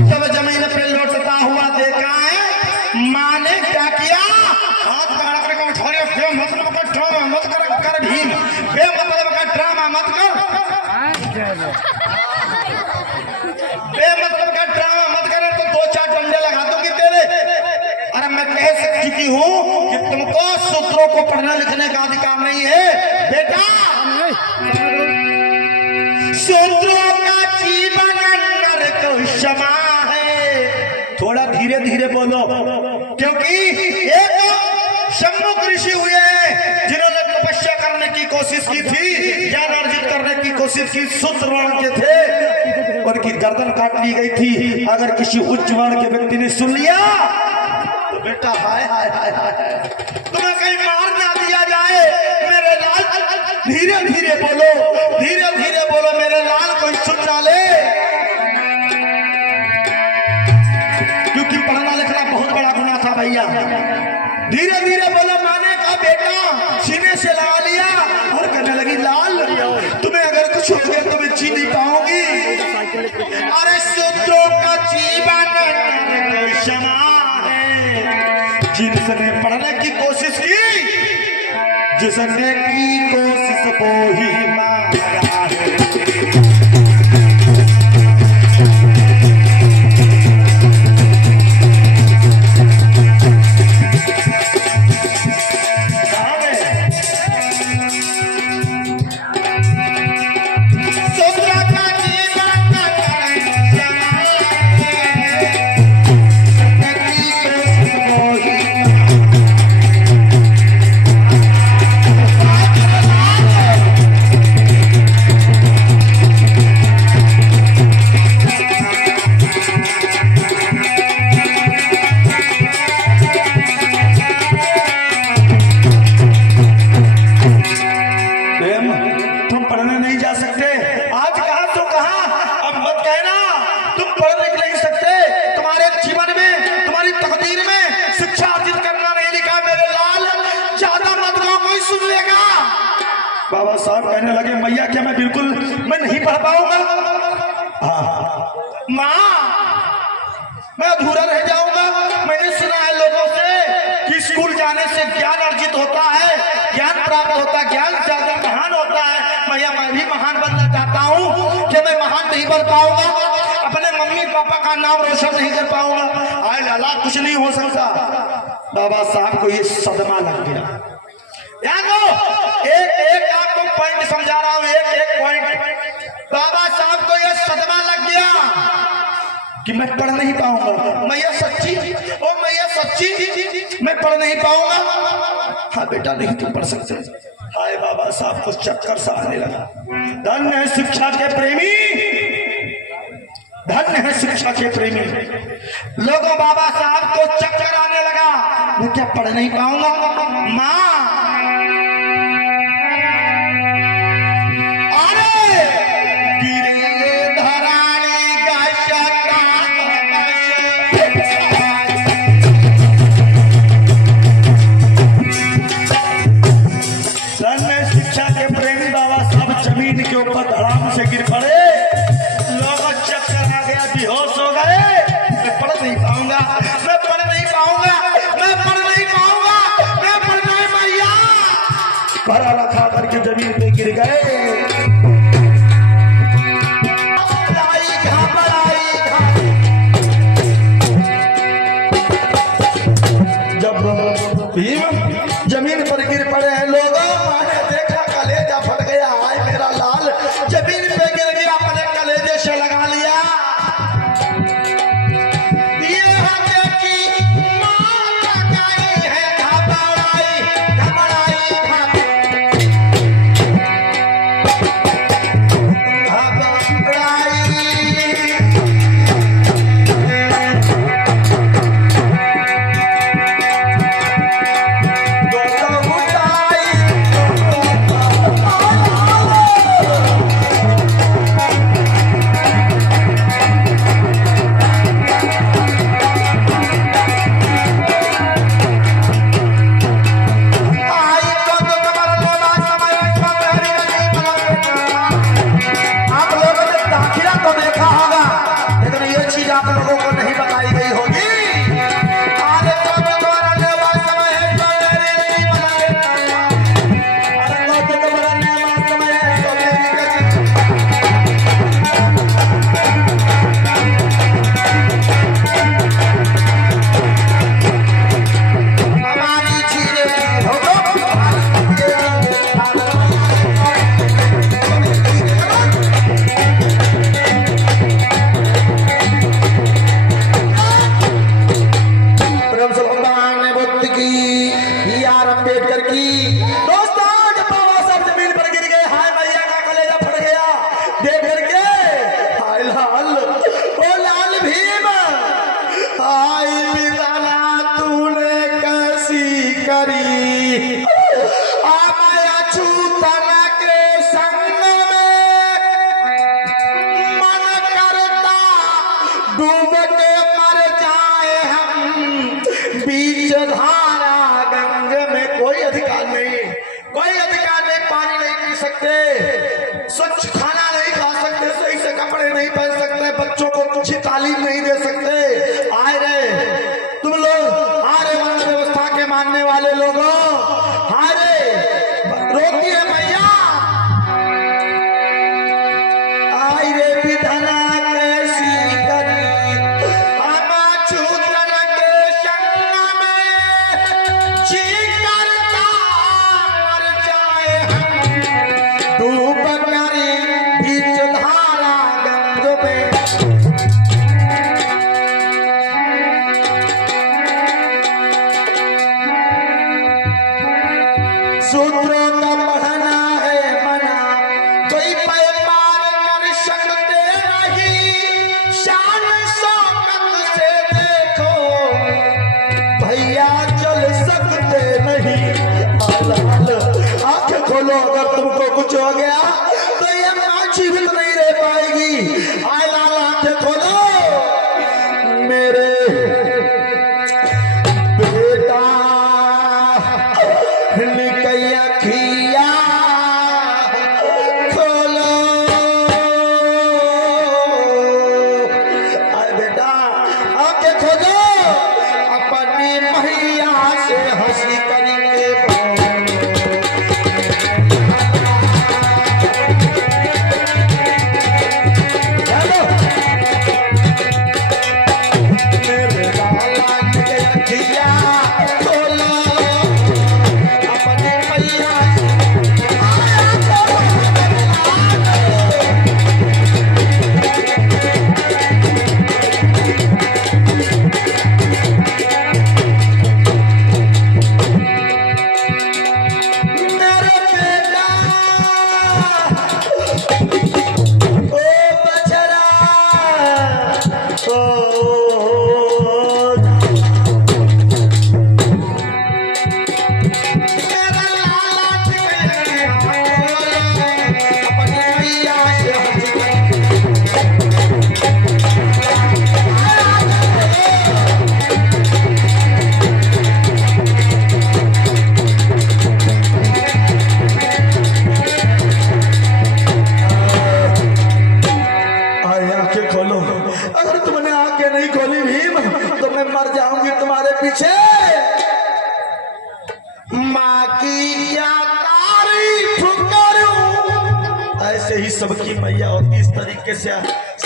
जब जमीन पे लौटता हुआ देखा है, माँ ने क्या किया, हाथ पकड़ कर उठाया, बेमतलब का ड्रामा मत कर भीम, बेमतलब का ड्रामा मत कर, बेमतलब का ड्रामा मत करे तो 2-4 डंडे लगा दूंगी तेरे। अरे मैं कह चुकी हूँ कि तुमको सूत्रों को पढ़ने लिखने का अधिकार नहीं है बेटा। सूत्रों का जीवन नरक क्षमा है। थोड़ा धीरे धीरे बोलो, क्योंकि एक सम्मुख ऋषि हुए जिन्होंने तपस्या करने की कोशिश की थी, ज्ञान अर्जित करने की कोशिश की, शूद्र वर्ण के थे, उनकी गर्दन काट ली गई थी। अगर किसी उच्च वर्ण के व्यक्ति ने सुन लिया तो बेटा हाय हाय हाय हाय, तुम्हें कहीं मार ना दिया जाए मेरे लाल। धीरे धीरे बोलो, धीरे धीरे बोलो मेरे लाल, कोई सुन ना ले, क्योंकि पढ़ना लिखना बहुत बड़ा गुनाह था भैया। धीरे धीरे बोलो, माने का बेटा सीने से लगा लिया और कहने लगी लाल तुम्हें अगर कुछ हो गया तो मैं जी नहीं पाऊंगी। अरे शूद्रों का जीवन क्षमा है। जिसने पढ़ने की कोशिश की, जिसने की कोशिश वो ही मारा है। बाबा साहब कहने लगे मैया क्या मैं नहीं पढ़ पाऊंगा, माँ मैं अधूरा रह जाऊंगा। मैंने सुना है लोगों से कि स्कूल जाने से ज्ञान अर्जित होता है, ज्ञान प्राप्त होता है, ज्ञान ज्यादा महान होता है। मैया मैं भी महान बनना चाहता हूँ, कि मैं महान नहीं बन पाऊंगा, अपने मम्मी पापा का नाम रोशन नहीं कर पाऊंगा। आए लाला कुछ नहीं हो सकता। बाबा साहब को ये सदमा लग गया। एक आपको पॉइंट समझा रहा हूं, एक पॉइंट। बाबा साहब को यह सदमा लग गया कि मैं पढ़ नहीं पाऊंगा। मैया सच्ची, ओ मैया सच्ची मैं पढ़ नहीं पाऊंगा। हाँ बेटा नहीं तुम पढ़ सकते। हाय बाबा साहब को चक्कर सा आने लगा। धन्य है शिक्षा के प्रेमी, धन्य है शिक्षा के प्रेमी लोगों। बाबा साहब को चक्कर आने लगा, मैं क्या पढ़ नहीं पाऊंगा। माँ के ऊपर धड़ाम से गिर पड़े, लोग चक्कर आ गया, बेहोश हो गए। मैं पढ़ नहीं पाऊंगा, मैं पढ़ नहीं पाऊंगा, मैं पढ़ नहीं पाऊंगा, मैं पढ़ नहीं मैया। चीज आप लोगों को नहीं बताई गई होगी। अरे कब तुम्हारा नेवा समय है तो मेरे लिए बनाए, अरे कब तुम्हारा नेवा समय है तो मेरी कची। हमारी चीजें हो स्वच्छ खाना नहीं खा सकते, सही से कपड़े नहीं पहन सकते, बच्चों को अच्छी तालीम नहीं दे सकते। आए रे तुम लोग, आरे वर्ण व्यवस्था के मानने वाले लोगों, आरे रोती है मैया। आई रे विधना कैसी करी अमाचूतन के संग में जी करता मर जाए हम डूब करी बीच धारा गंग में। सूत्रों का पढ़ना है मना, कोई पैमार कर सकते नहीं, शान शौकत से देखो भैया चल सकते नहीं। आंखें खोलो, अगर तुमको कुछ हो गया तो ये मां जीवित नहीं रह पाएगी। आए लाल आंखें खोलो मेरे बेटा, निकैया खिया खोलो। आए बेटा आंखें खोलो, अपनी मैया से हंसी करेंगे। अगर तुमने आंखें नहीं खोली भीम तो मैं मर जाऊंगी तुम्हारे पीछे। माँ की क्या तारीफ करूं, ऐसे ही सबकी मैया होती। इस तरीके से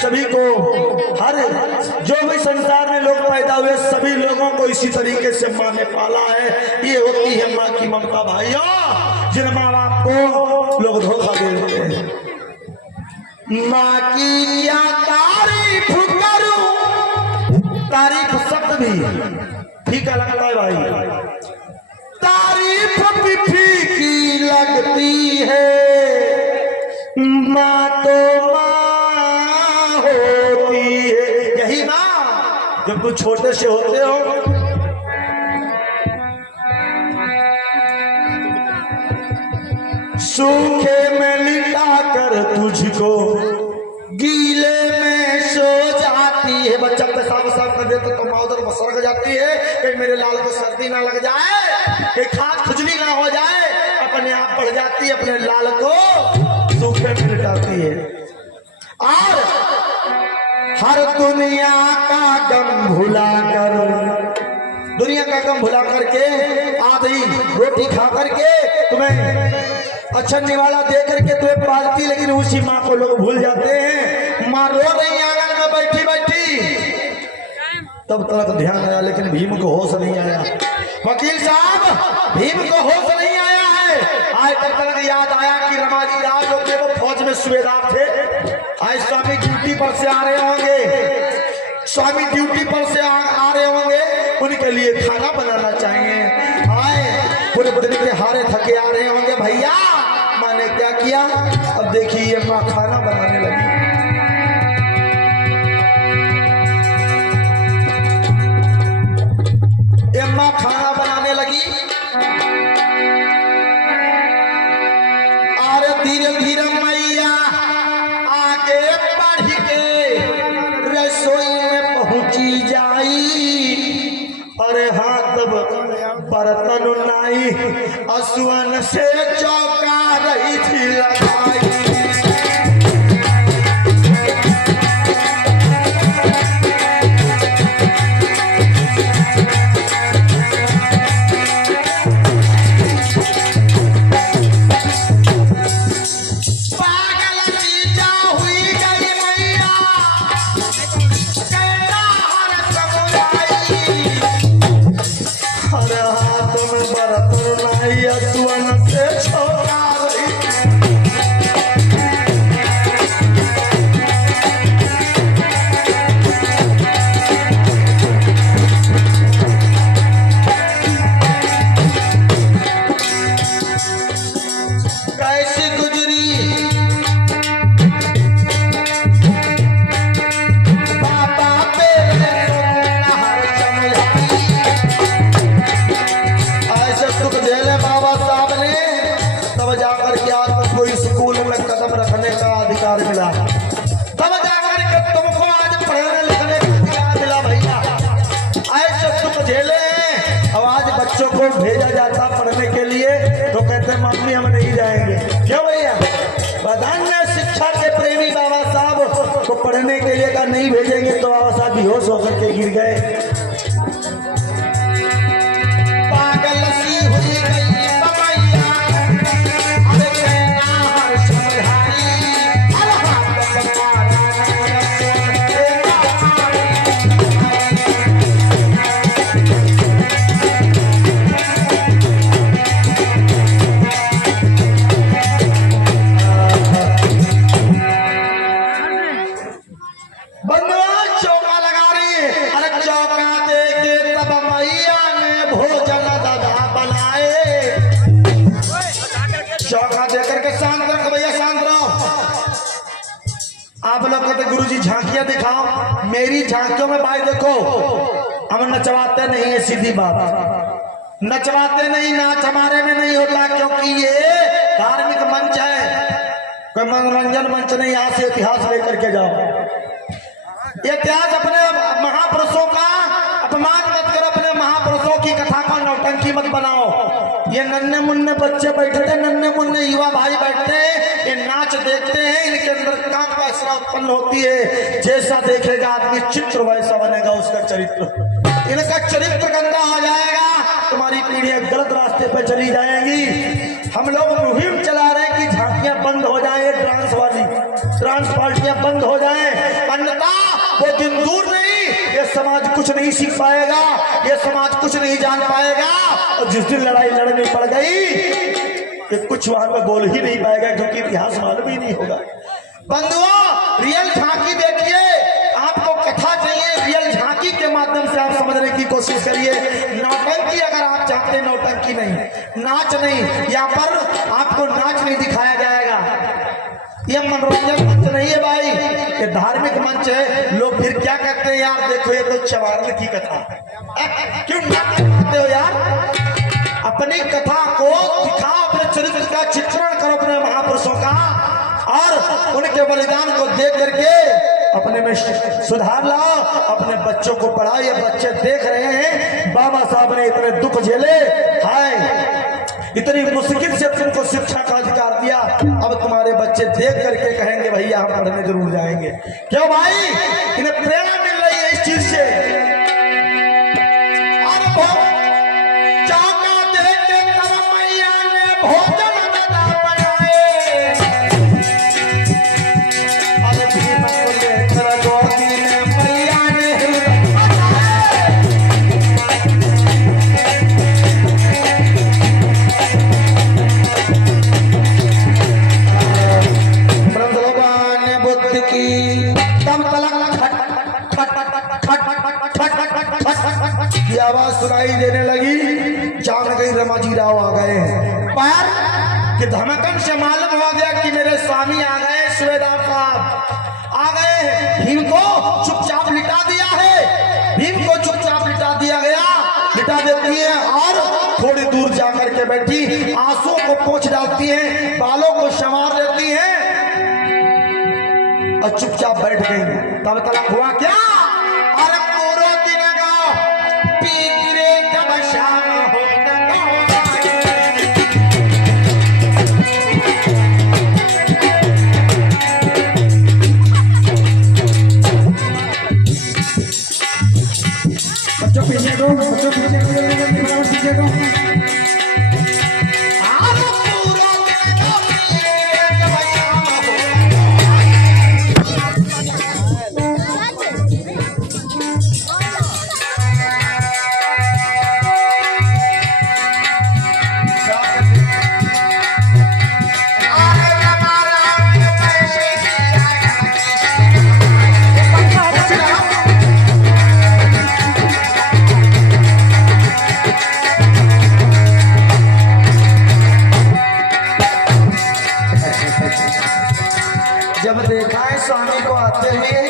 सभी को, हर जो भी संसार में लोग पैदा हुए सभी लोगों को इसी तरीके से माँ ने पाला है। ये होती है माँ की ममता भाइयों, जिन माँ बाप को लोग धोखा दे देते हैं। माँ की क्या तारीफ करूं, तारीफ शब्द भी फीका लगता है भाई, तारीफ भी फीकी लगती है। माँ तो माँ होती है, यही माँ जब कुछ छोटे से होते हो सूखे में लिटा कर तुझको गीले में सो जाती है। बच्चा पेशाब कर देता तो माँ उधर सरक जाती है कि मेरे लाल को सर्दी ना लग जाए, कि खाद खुजली ना हो जाए, अपने आप बढ़ जाती है, अपने लाल को सूखे में लिटाती है। और हर दुनिया का गम भुला कर, दुनिया का गम भुला करके आधी रोटी खा करके तुम्हें अच्छा निवाला दे करके तुम्हें पालती, लेकिन उसी माँ को लोग भूल जाते हैं। माँ रो रही आंगन में बैठी बैठी, तब तक ध्यान आया, लेकिन भीम को होश नहीं आया। वकील साहब, भीम को होश नहीं आया है। आज तब तक याद आया कि रमाजी राव जो थे वो फौज में सूबेदार थे। आज स्वामी ड्यूटी पर से आ रहे होंगे, स्वामी ड्यूटी पर से आ रहे होंगे, उनके लिए खाना बनाना चाहिए। आए पूरे दिन के हारे थके आ रहे होंगे। भैया मैंने क्या किया, अब देखिए ये माँ खाना बनाने लगी। ये माँ खाना बनाने लगी और धीरे धीरे मैया आगे बढ़ के रसोई में पहुंची जाई। अरे हाँ तब बर्तन नाई असुअन से चौका रही थी लगाई। मिला तब जाकर के तुमको आज पढ़ने लिखने का अधिकार मिला। भैया ऐसे दुख झेले, अब आज बच्चों को भेजा जाता पढ़ने के लिए तो कहते मम्मी हम नहीं जाएंगे। क्यों भैया? प्राधान्य शिक्षा के प्रेमी बाबा साहब को पढ़ने के लिए का नहीं भेजेंगे तो बाबा साहब बेहोश होकर के गिर गए। पागल सी हुई गई गुरुजी झांकियां दिखाओ। मेरी झांकियों में भाई देखो हम नचवाते नहीं है, सीधी बात नचवाते नहीं, नाच हमारे में नहीं होता क्योंकि ये धार्मिक मंच है, कोई मनोरंजन मंच नहीं। यहाँ से इतिहास लेकर के जाओ। इतिहास अपने महापुरुषों का अपमान मत करो, अपने महापुरुषों की कथा को नौटंकी मत बनाओ। ये नन्हे मुन्ने बच्चे बैठे थे, नन्हे मुन्ने युवा भाई बैठते हैं, ये नाच देखते हैं, इनके अंदर काम का असरा उत्पन्न होती है। जैसा देखेगा आदमी चित्र वैसा बनेगा उसका चरित्र। इनका चरित्र गंदा हो जाएगा, तुम्हारी पीढ़ियां गलत रास्ते पर चली जाएंगी। हम लोग मुहिम चला रहे हैं कि झांकियां बंद हो जाए, डांस वाली डांस पार्टियां बंद हो जाए, अन्यथा वो दिन दूर नहीं, ये समाज कुछ नहीं सीख पाएगा, ये समाज कुछ नहीं जान पाएगा। और जिस दिन लड़ाई लड़नी पड़ गई ये कुछ वहां पर बोल ही नहीं पाएगा क्योंकि इतिहास मालूम ही नहीं होगा। बंधुओं रियल झांकी देखिए, आपको कथा चाहिए, रियल झांकी के माध्यम से आप समझने की कोशिश करिए। नौटंकी अगर आप चाहते हैं, नौटंकी नहीं, नाच नहीं, यहाँ पर आपको नाच नहीं दिखाया जाएगा। ये मनोरंजन मंच नहीं है भाई, ये धार्मिक मंच है। लोग फिर क्या कहते हैं, यार देखो ये तो चवारन की कथा, क्यों नाच करते हो यार? अपनी कथा को दिखाओ, अपने चरित्र का चित्रण करो अपने महापुरुषों का, और उनके बलिदान को देख करके अपने में सुधार लाओ, अपने बच्चों को पढ़ाओ। ये बच्चे देख रहे हैं बाबा साहब ने इतने दुख झेले, हाय इतनी मुश्किल से तुमको शिक्षा का अधिकार दिया, अब तुम्हारे बच्चे बच्चे देख करके कहेंगे भैया हम पढ़ने जरूर जाएंगे। क्यों भाई, इन्हें प्रेरणा मिल रही है इस चीज से। भोजन अरे भीम को लेकर गोदी में मैया ने भगवान बुद्ध की तब तलक की आवाज सुनाई देने लगी। जान गई रमाजी राव आ गए हैं पर कि धमकन से मालूम हो गया कि मेरे स्वामी आ गए, सूबेदार साहब आ गए। भीम को चुपचाप लिटा दिया है, भीम को चुपचाप लिटा दिया गया, लिटा देती है और थोड़ी दूर जाकर के बैठी आंसू को पोंछ डालती है, बालों को संवार देती है और चुपचाप बैठ गई। तब तक हुआ क्या, और पूरा दिन गाँव पीत रे जब शाम हो बच्चों पीछे दो, बच्चों पीछे दो, पीछे दो। जब देखा है स्वामी को आते हुए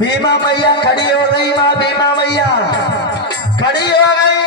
भीमा मैया खड़ी हो गई, माँ भीमा मैया खड़ी हो गई।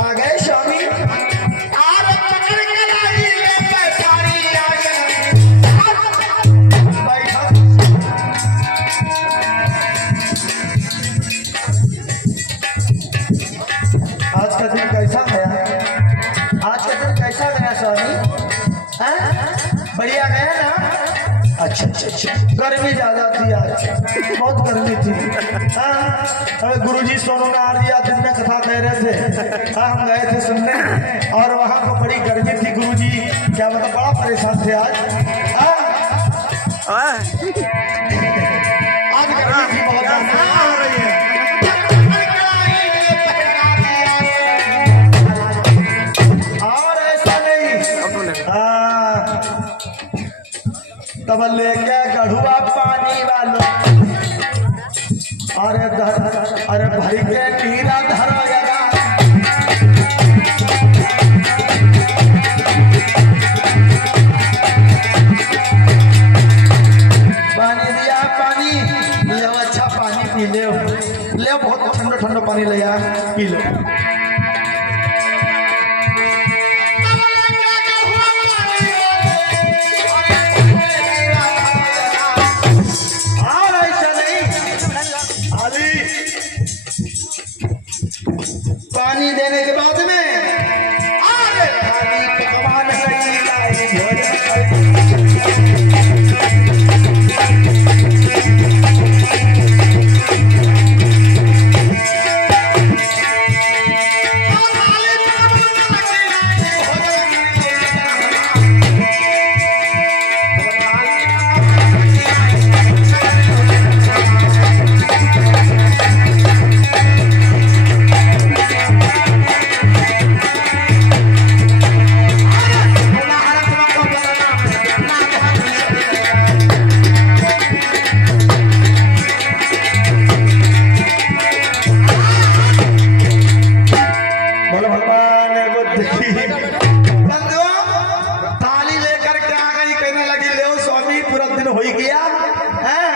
आ गए स्वामी, आज का दिन कैसा गया, आज का दिन कैसा गया स्वामी? बढ़िया गया ना? अच्छा अच्छा अच्छा, गर्मी ज्यादा थी आज, बहुत गर्मी थी। हाँ गुरुजी सोमनाथ जी दिन में कथा कह रहे थे, हाँ हम गए थे सुनने और वहाँ पर बड़ी गर्मी थी। गुरुजी क्या मतलब बड़ा परेशान थे आज। आज गर्मी थी बहुत हो रही है। और ऐसा नहीं तब लेके गढ़ुआ पानी वालों, अरे अरे भरी के कीड़ा धरो जगा, पानी दिया, पानी ले, अच्छा पानी पी ले, बहुत ठंडा ठंडा पानी ले यार, पी लो। बंधुआ थाली लेकर के आ गई, कहने लगी ले स्वामी पूरा दिन हो ही गया है,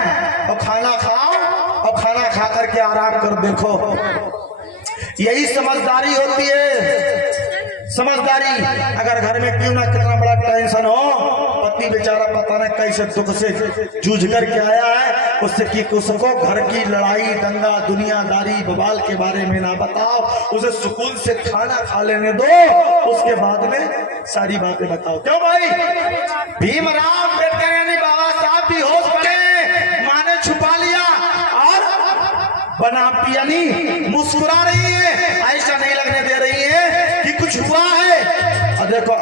और खाना खाओ और खाना खा करके आराम कर देखो। यही समझदारी होती है, समझदारी। अगर घर में क्यों ना कितना बड़ा टेंशन हो, पति बेचारा पता नहीं कैसे दुख से जूझ करके आया है, उससे कि उसको घर की लड़ाई दंगा दुनियादारी बवाल के बारे में ना बताओ, उसे सुकून से खाना खा लेने दो, उसके बाद में सारी बातें बताओ। क्यों भाई? भीमराव अम्बेडकर यानी बाबा साहब भी होश पड़े, माँ ने छुपा लिया और बना पियानी मुस्कुरा रही है, ऐसा नहीं लगने दे रही है कि कुछ हुआ है। और देखो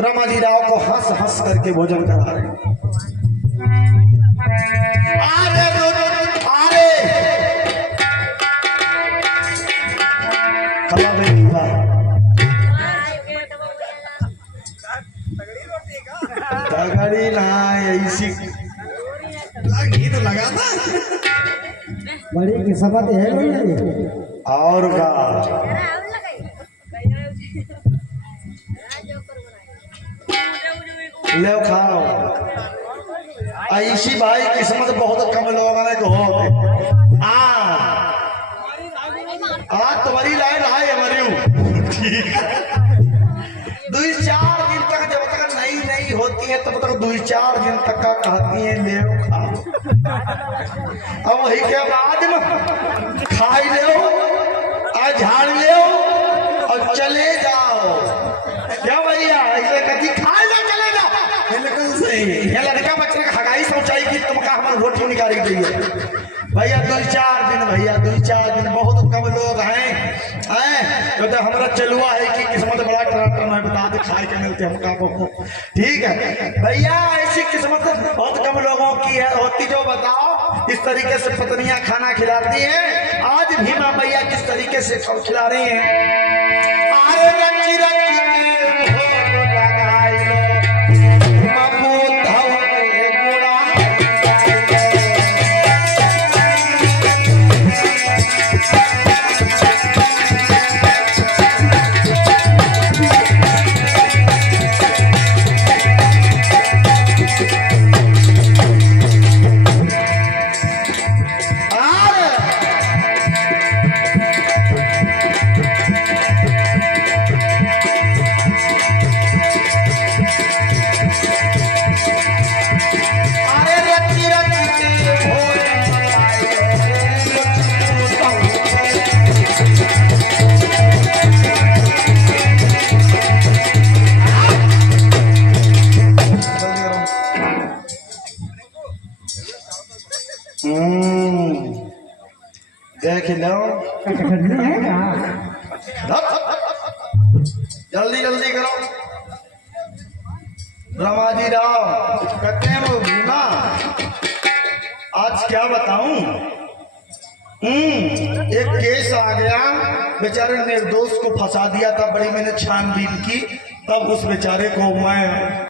रमाजी राव को हंस हंस करके भोजन करा रहे हैं। तगड़ी ना ऐसी लगी तो लगा था, बड़ी किस्मत है और का ले खाओ। ऐसी भाई किस्मत बहुत कम लोगों ने को आज तुम्हारी लाइन है हमारी। ठीक है, 2-4 दिन तक जब तक नहीं होती है तब तक 2-4 दिन तक का कहती है ले खाओ, अब वही के बाद में खाई ले और झाड़ ले और चले जाओ। क्या भैया ऐसे कभी खा ले चले जाओ, ये लड़का बच्चे का हगाई सोचाई कि तुम का हमारी रोटी निकाल दी है। भैया 2-4 दिन, भैया 2-4 दिन बहुत कम लोग हैं तो हमारा चलुआ है कि किस्मत बड़ा टराटर में बता दे खाए के मिलते हमका को। ठीक है भैया, ऐसी किस्मत बहुत कम लोगों की है होती जो बताओ इस तरीके से पत्नियां खाना खिलाती हैं। आज भीमा भैया किस तरीके से खिला रही हैं। अरे रची रची देख लो, जल्दी जल्दी करो। रमाजी राव कहते हैं वो भीमा, आज क्या बताऊं, एक केस आ गया, बेचारे निर्दोष को फंसा दिया था, बड़ी मैंने छानबीन की, तब उस बेचारे को मैं